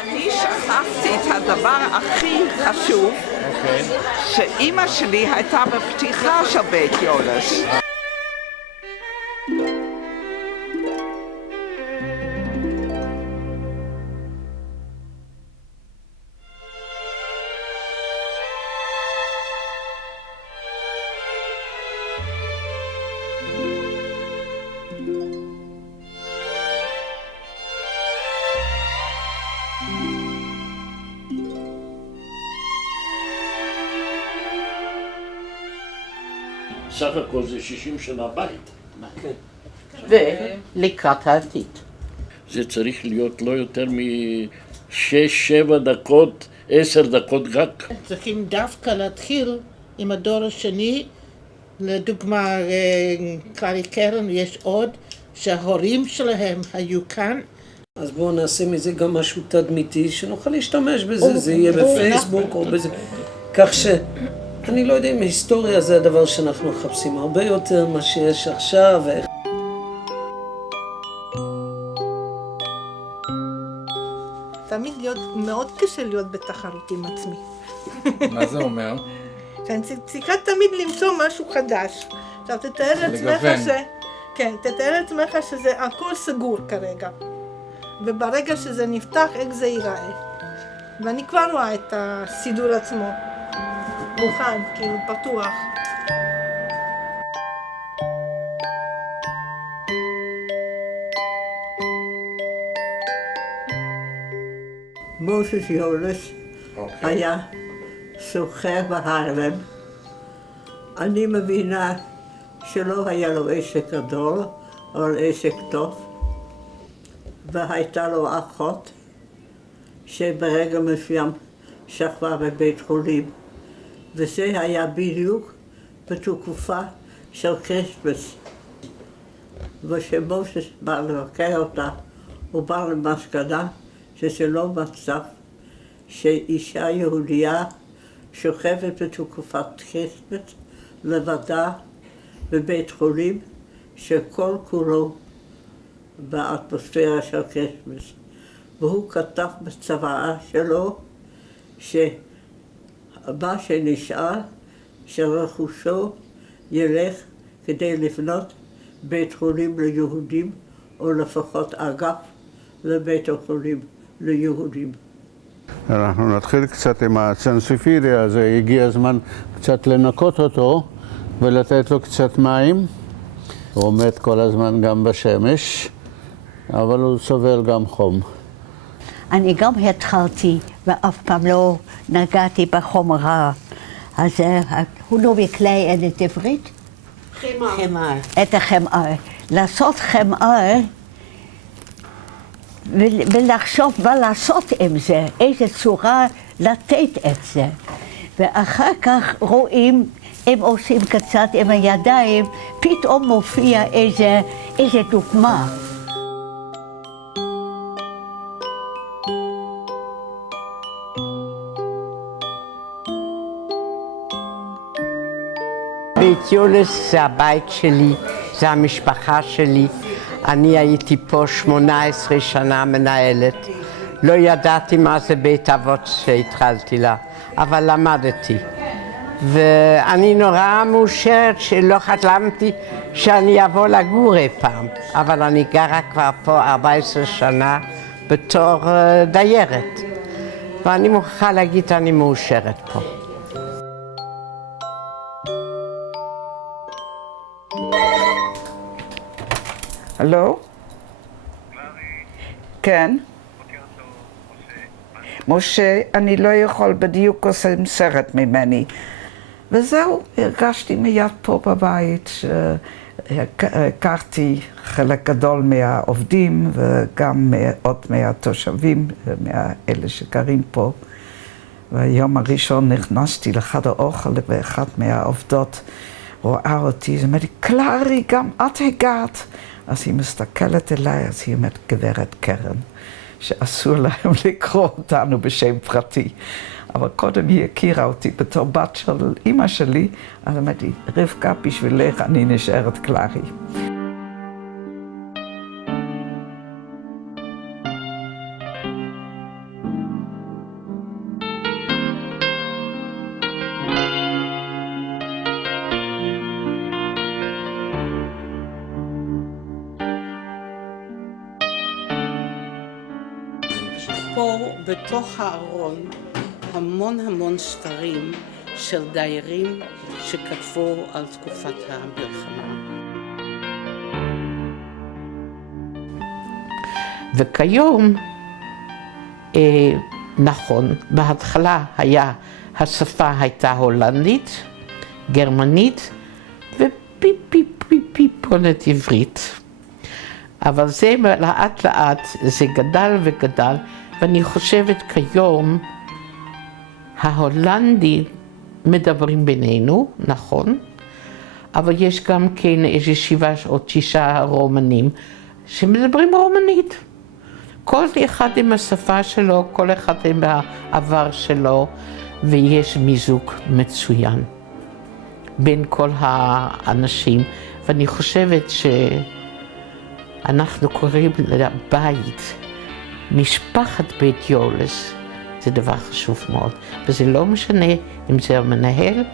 אני שכחתי את הדבר הכי חשוב, שאימא שלי הייתה בפתיחה של בית יולש. סך הכל זה 60 שנה בית. ולקראת העתיד. זה צריך להיות לא יותר מ6-7 דקות, 10 דקות גג. צריכים דווקא להתחיל עם הדור השני. לדוגמה, קלרי קרן, יש עוד שההורים שלהם היו כאן. אז בואו נעשה מזה גם משהו תדמיתי, שנוכל להשתמש בזה, זה יהיה בפייסבוק או בזה. כך שאני לא יודע אם היסטוריה זה הדבר שאנחנו מחפשים הרבה יותר מה שיש עכשיו. תמיד מאוד קשה להיות בתחרות עם עצמי. מה זה אומר? שאני צריכה תמיד למצוא משהו חדש. עכשיו תתאר לעצמך תתאר לעצמך שזה הכל סגור כרגע. וברגע שזה נפתח, איך זה ייראה. ואני כבר רואה את הסידור עצמו. מוכן, כאילו פתוח. מוזס יולש היה סוחר בהרלם. אני מבינה שלא היה לו עסק גדול, אבל עסק טוב. והייתה לו אחות שברגע מסוים שכבה בבית חולים. וזה היה בדיוק בתקופה של כריסטמס. וכשמוזס בא לבקר אותה, הוא בא למסקנה שזה לא מצב שאישה יהודייה שוכבת בתקופת כריסטמס לבדה בבית חולים שכל כולו באטמוספירה של כריסטמס. והוא כתב בצוואה שלו שמה שנשאר של רכושו ילך כדי לבנות בית חולים ליהודים, או לפחות אגף לבית החולים ליהודים. אנחנו נתחיל קצת עם הצנסיפיריה הזה, הגיע הזמן קצת לנקות אותו ולתת לו קצת מים. הוא עומד כל הזמן גם בשמש, אבל הוא סובל גם חום. אני גם התחלתי ואף פעם לא נגעתי בחומרה. אז הוא לא מקלע את עברית? חמאה. את החמאה. לעשות חמאה ולחשוב מה לעשות עם זה, איזה צורה לתת את זה. ואחר כך רואים, הם עושים קצת עם הידיים, פתאום מופיע איזה דוגמה. בית יולש זה הבית שלי, זה המשפחה שלי. אני הייתי פה 18 שנה מנהלת. לא ידעתי מה זה בית אבות שהתחלתי לה, אבל למדתי. ואני נורא מאושרת שלא חלמתי שאני אבוא לגור אי פעם. אבל אני גרה כבר פה 14 שנה בתור דיירת. ואני מוכרחה להגיד, אני מאושרת פה. הלו? כן? משה, אני לא יכול, בדיוק עושים סרט ממני. וזהו, הרגשתי מיד פה בבית הכרתי חלק גדול מהעובדים וגם עוד מהתושבים, מאלה שגרים פה. ביום הראשון נכנסתי לחדר האוכל ואחת מהעובדות רואה אותי, היא אומרת לי, קלרי, גם את הגעת. אז היא מסתכלת אליי, אז היא אומרת, גברת קרן, שאסור להם לקרוא אותנו בשם פרטי. אבל קודם היא הכירה אותי בתור בת של אמא שלי, אז אמרתי, רבקה, בשבילך אני נשארת קלרי. פה בתוך הארון המון ספרים של דיירים שכתבו על תקופת המלחמה. וכיום, נכון, בהתחלה השפה הייתה הולנדית, גרמנית ופיפונת עברית. אבל זה לאט לאט, זה גדל וגדל, ואני חושבת כיום ההולנדי מדברים בינינו, נכון, אבל יש גם כן איזה 7 או 9 רומנים שמדברים רומנית. כל אחד עם השפה שלו, כל אחד עם העבר שלו, ויש מיזוג מצוין בין כל האנשים. ואני חושבת שאנחנו קוראים לבית משפחת בית יולס, זה דבר חשוב מאוד, וזה לא משנה אם זה המנהל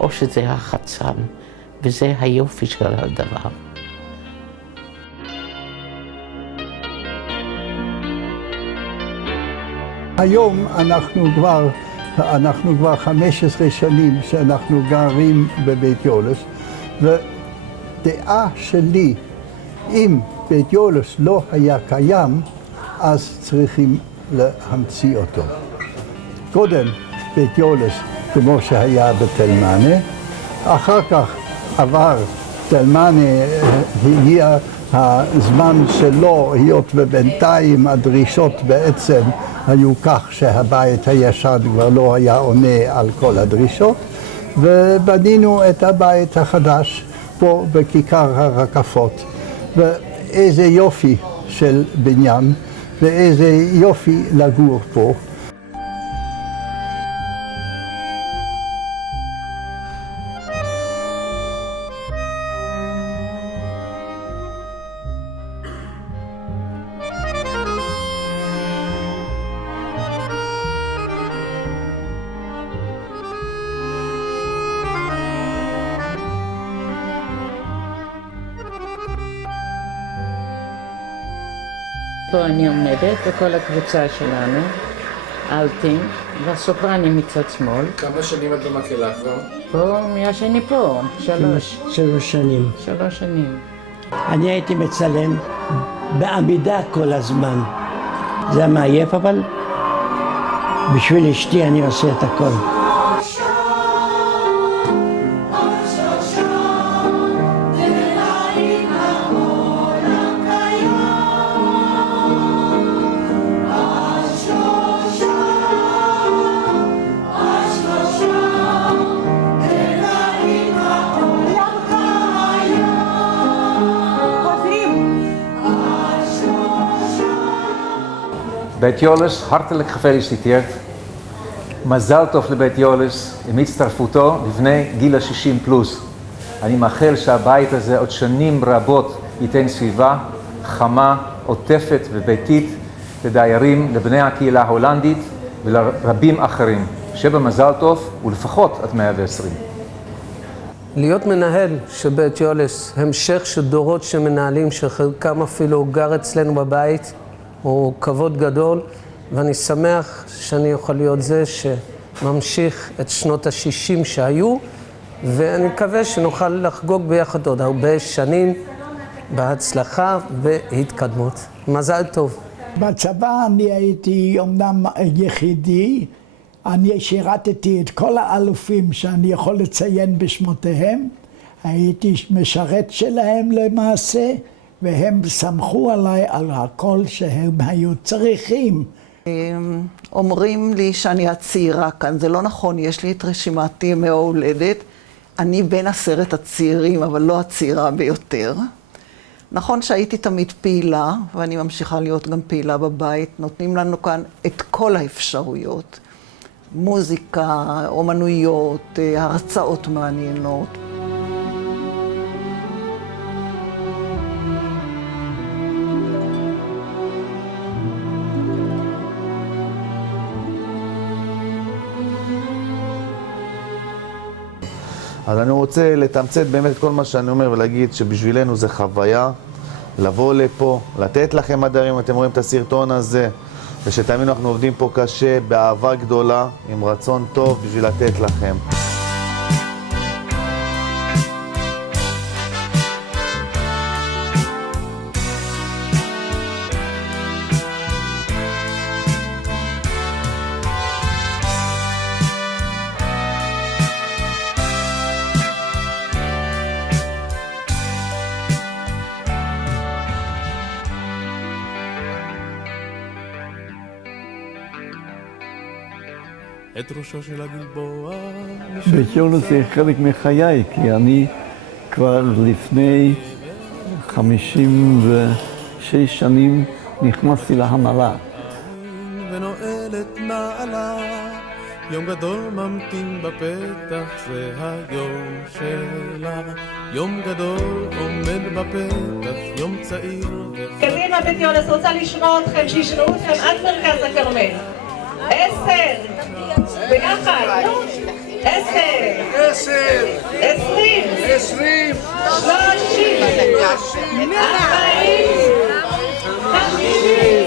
או שזה החצן, וזה היופי של הדבר. היום אנחנו כבר 15 שנים שאנחנו גרים בבית יולס, ודעה שלי, אם בית יולס לא היה קיים, אז צריכים להמציא אותו. קודם בית יולס כמו שהיה בתל-מנה, אחר כך עבר תל-מנה, הגיע הזמן שלו, היות ובינתיים הדרישות בעצם היו כך שהבית הישן כבר לא היה עונה על כל הדרישות, ובנינו את הבית החדש פה בכיכר הרקפות. ואיזה יופי של בניין, ואיזה יופי לגור פה. פה אני עומדת, וכל הקבוצה שלנו, אלטים, והסופרנים מצד שמאל. כמה שנים את במקהלה כבר? פה, מהשני פה, 3 שנים. 3 שנים. אני הייתי מצלם בעמידה כל הזמן. זה מעייף, אבל בשביל אשתי אני עושה את הכל. בית יולס, hartelijk gefeliciteerd. מזל טוב לבית יולס עם הצטרפותו לבני גיל ה-60 פלוס. אני מאחל שהבית הזה עוד שנים רבות ייתן סביבה חמה, עוטפת וביתית לדיירים, לבני הקהילה ההולנדית ולרבים אחרים. שבע מזל טוב ולפחות עד 120. להיות מנהל של בית יולס, המשך של דורות שמנהלים, שחלקם אפילו גר אצלנו בבית, הוא כבוד גדול, ואני שמח שאני יכול להיות זה שממשיך את שנות ה-60 שהיו, ואני מקווה שנוכל לחגוג ביחד עוד הרבה שנים בהצלחה והתקדמות. מזל טוב. בצבא אני הייתי אומנם יחידי, אני שירתתי את כל האלופים שאני יכול לציין בשמותיהם, הייתי משרת שלהם למעשה, והם סמכו עליי על הכל שהם היו צריכים. אומרים לי שאני הצעירה כאן, זה לא נכון, יש לי את רשימת ימי ההולדת. אני בין 10 הצעירים, אבל לא הצעירה ביותר. נכון שהייתי תמיד פעילה, ואני ממשיכה להיות גם פעילה בבית. נותנים לנו כאן את כל האפשרויות. מוזיקה, אומנויות, הרצאות מעניינות. אז אני רוצה לתמצת באמת את כל מה שאני אומר ולהגיד שבשבילנו זה חוויה לבוא לפה, לתת לכם הדרים, אתם רואים את הסרטון הזה, ושתאמינו אנחנו עובדים פה קשה, באהבה גדולה, עם רצון טוב בשביל לתת לכם. את ראשו של הגלבוע. בית יונס זה חלק מחיי, כי אני כבר לפני 56 שנים נכנסתי להמרה. ונועלת נעלה, יום גדול ממתין בפתח, זה היום שלה. יום גדול עומד בפתח, יום צעיר. קדימה בית יונס, רוצה לשמוע אתכם, שישמעו אתכם עד מרכז הכרמל. 10 ביחד 10 20 30 40 50